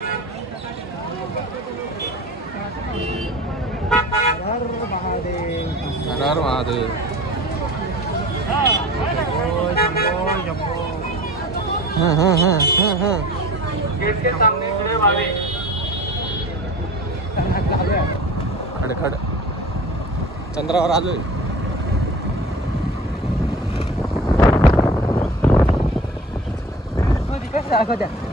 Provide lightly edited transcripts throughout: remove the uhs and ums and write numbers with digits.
हर महादेव. खड चंद्रावर आलोय.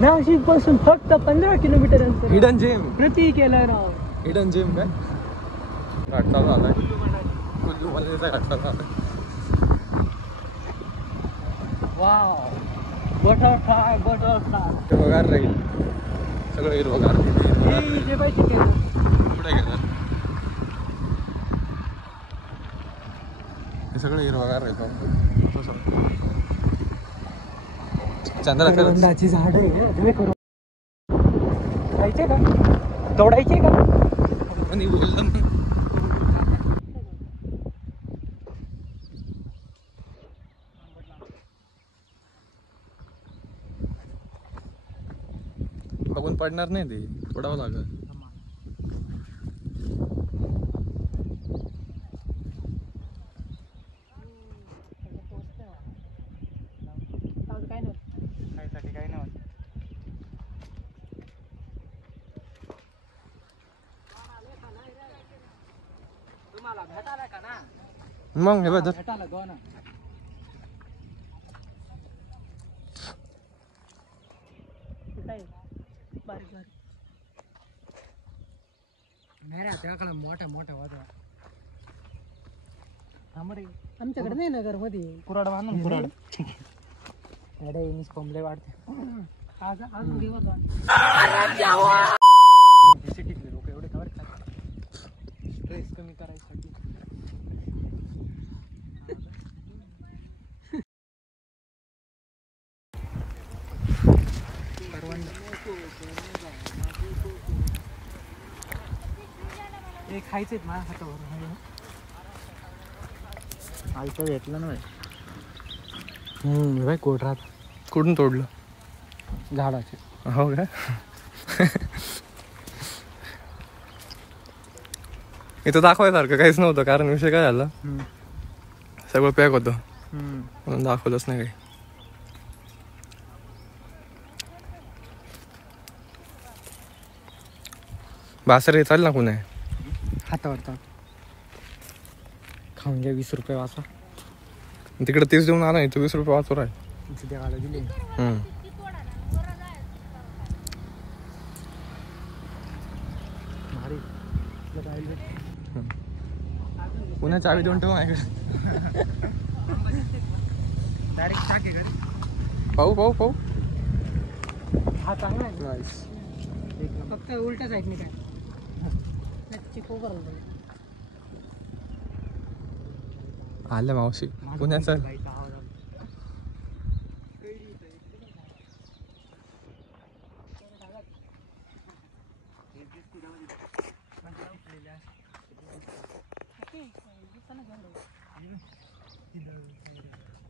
नाशिक पासून फक्त 15 किलोमीटर अंतर. Hidden gym. प्रति केलं राव. हिडन जिम काय घाटला झालाय. कुल्लू मनालीचा घाटला झालाय. वाव बटरफ्लाय हिरवगार राहील सगळं. हिरवगार कुठे गेलं हे सगळं हिरवगार राहील. चंद्राची झाड आहे. खायचे का तोडायचे का बोललं बघून पडणार नाही ते. तोडावं लागल. मग हे बघ मोठा वादळ आमच्याकडे नाही नगर मध्ये. कुराड बांधून कुराड कोंबले वाढते. अजून सिटीतले लोक एवढे कवर स्ट्रेस कमी करायसाठी. हे खायचेत माझ्या हातावर. आयचं घेतलं ना भाई. कोट राहत. कुठून तोडलं? झाडाचे. हो का. इथं दाखवायसारखं काहीच नव्हतं. कारण विषय काय झाला सगळं पॅक होतं म्हणून दाखवलंच नाही काही. बासर चाल ना कुणा हातावर खाऊन घ्या. 20 रुपये वाचा. तिकडे 30 देऊन आला. इथं 20 रुपये वाचवर आहे. देवाला दिले. पुन्हा चावी देऊन ठेव माझ्याकडे. डायरेक्ट टाके घरी. पाहू हा चांगला आहे. नाईस. फक्त उलट्या साईडने काय आलं मावशी पुण्याचं.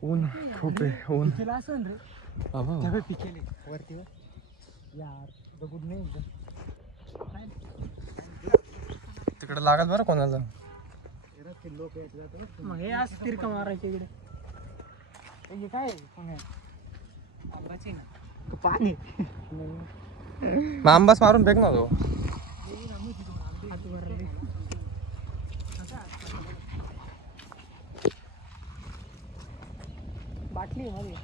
ऊन खूप आहे. ऊन असेल रे बाबा. पिकेले वरती यार बघून नाही. तिकडे लागल बरं कोणाला. लोक हे असं तिरका मारायचे इकडे. हे काय पुण्यात आंबाची ना पाणी. मग आंबाच मारून फेक ना तो. बाटली मध्ये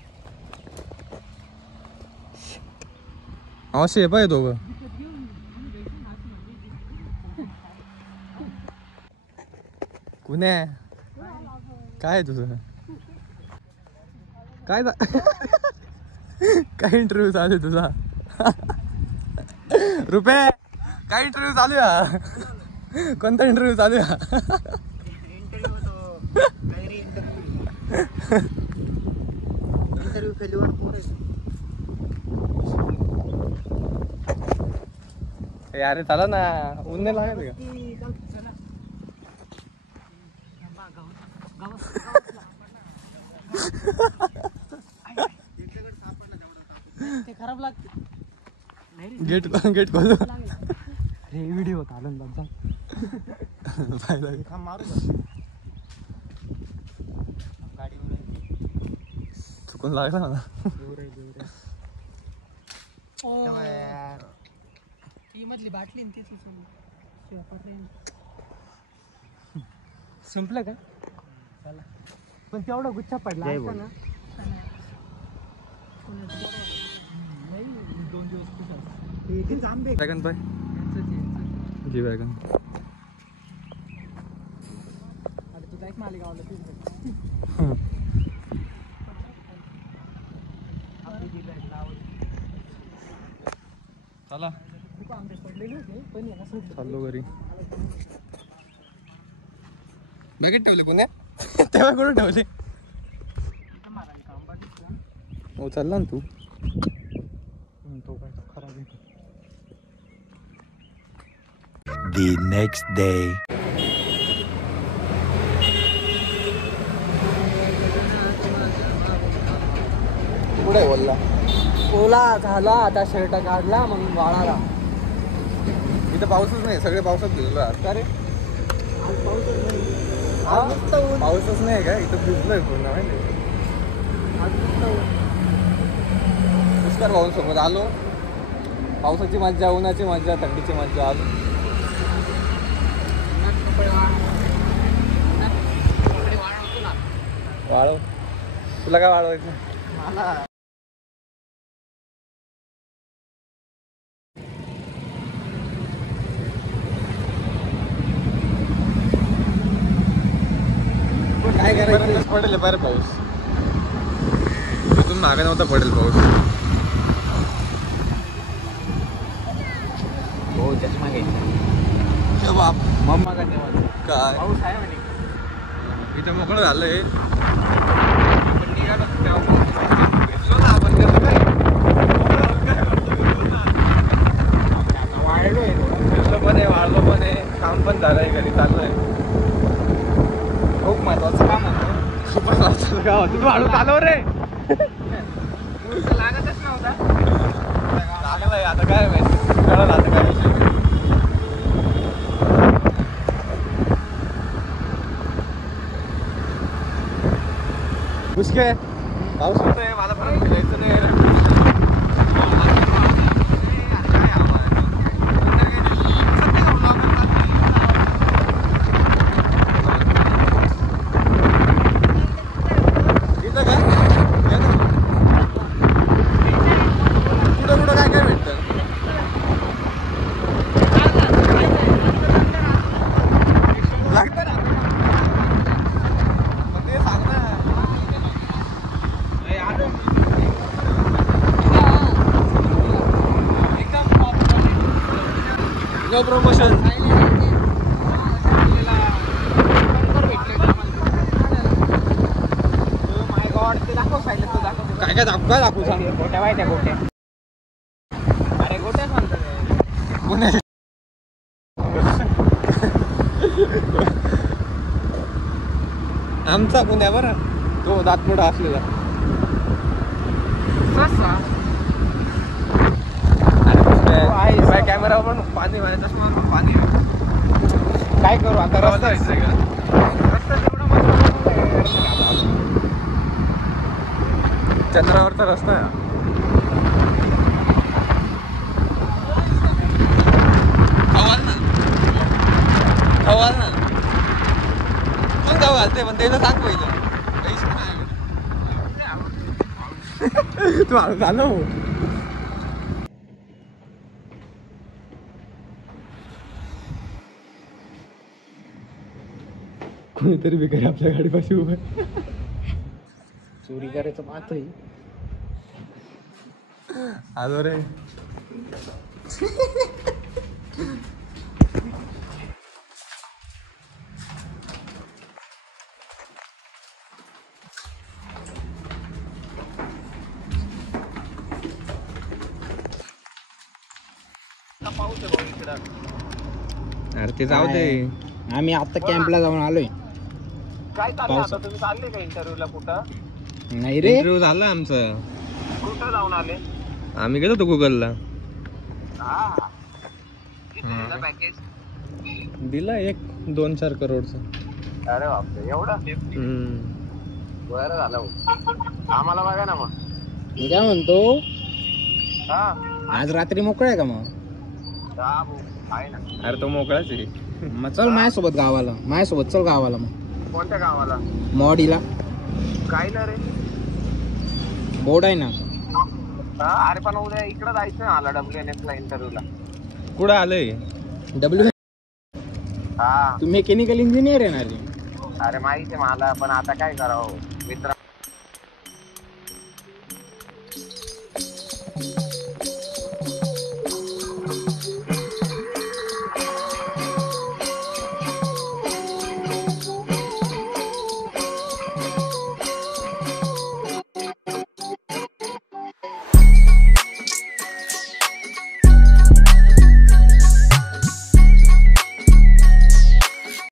अवश्य पाहिजे तो ग. कुण्या काय तुझं काय काय इंटरव्ह्यू चालू तुझा. रुपये काय इंटरव्ह्यू चालू या. कोणता इंटरव्ह्यू चालू या. इंटरव्ह्यू फेल्युअर पोर अरे चला ना. ऊन नाही लागत का. ते खराब लागते. गेट गेट खोल. अरे व्हिडिओ होता आलं ना पाहिलं मारू गाडी चुकून लागला मला. ती मधली बाटली तीच संपलं का चला. पण तेवढा गुच्छा पडला असता ना. नाही 2 दिवस आंबे वॅगन पाय जी वॅगन. अरे तू जायच मालेगावला चला पडलेली होते पण याला चाललो घरी. बॅगेत ठेवले कोण्या तेव्हा कुठं ठेवले. हो चालला ना तू. तो काय खराब आहे. The next day. कुठे बोलला. ओला झाला आता शर्ट काढला मग वाळाला. इथं पाऊसच नाही सगळे पावसात भिजलो. का रे पाऊसच नाही का इथं भिजलोय पूर्ण माहिती. पुष्कर भाऊन सोबत आलो. पावसाची मज्जा उन्हाची मज्जा थंडीची मज्जा आलो. वाळव तुला काय वाळवायचं. काय करायचं पडेल बरं पाऊस. इथून मागे नव्हता पडेल पाऊस. हो चष्मा घ्यायचा बाप मम्मा का तेव्हा काय पाऊस आहे म्हणे. इथं मोकळं झालंय. वाळलो पण आहे काम पण झालंय घरी चाललंय. खूप महत्वाचं काम होतं. खूप महत्वाचं काम होतं. तू वाळू चालव रे. लागतच नव्हता. लागलंय आता काय माहिती कळलं आता काय विषय. पुष्के पाऊस होतोय मला परत फिरायचं नाही. प्रमोशन काय काय दाखवू सांग. गोट्या माहिती गोट्या. अरे गोट्या सांगतो आमचा पुण्या बरं तो दातपुडा असलेला. कॅमेरा पण पाणी चष्मा पाणी. काय करू आता रस्ता दिसतोय का. चंद्रावरचा रस्ता आहे. हवाल ना पण जाऊ घालते पण त्याचं सांग पहिलं. तू झालो कोणीतरी भिकारी आपल्या गाडीपाशी उभं. चोरी करायचं पाहतोय. आलो रे. अरे ते जाऊ दे. आम्ही आता कॅम्पला जाऊन आलोय. काय चाललंय आता तुम्ही चालले का इंटरव्ह्यूला कुठं. नाही रे इंटरव्ह्यू झाला आमचं. कुठं जाऊन आले. आम्ही गेलो होतो गुगलला. दिला 1-2-4 करोडचं. अरे बापरे एवढं बरं झालं. आम्हाला बघा ना मग. मी काय म्हणतो हा आज रात्री मोकळा आहे का मग? आहे ना. अरे तो मोकळाच आहे. मग चल माझ्यासोबत गावाला. माझ्यासोबत चल गावाला मग. कोणत्या गावाला? मॉडीला. काय ना रे बोर्ड आहे ना. अरे पण उद्या इकडं जायचं ना आला WNS ला इंटरव्ह्यूला. कुठं आलंय? डब्ल्यू हा तू मेकॅनिकल इंजिनियर आहे ना रे? अरे माहिती आहे मला पण आता काय करावं मित्र.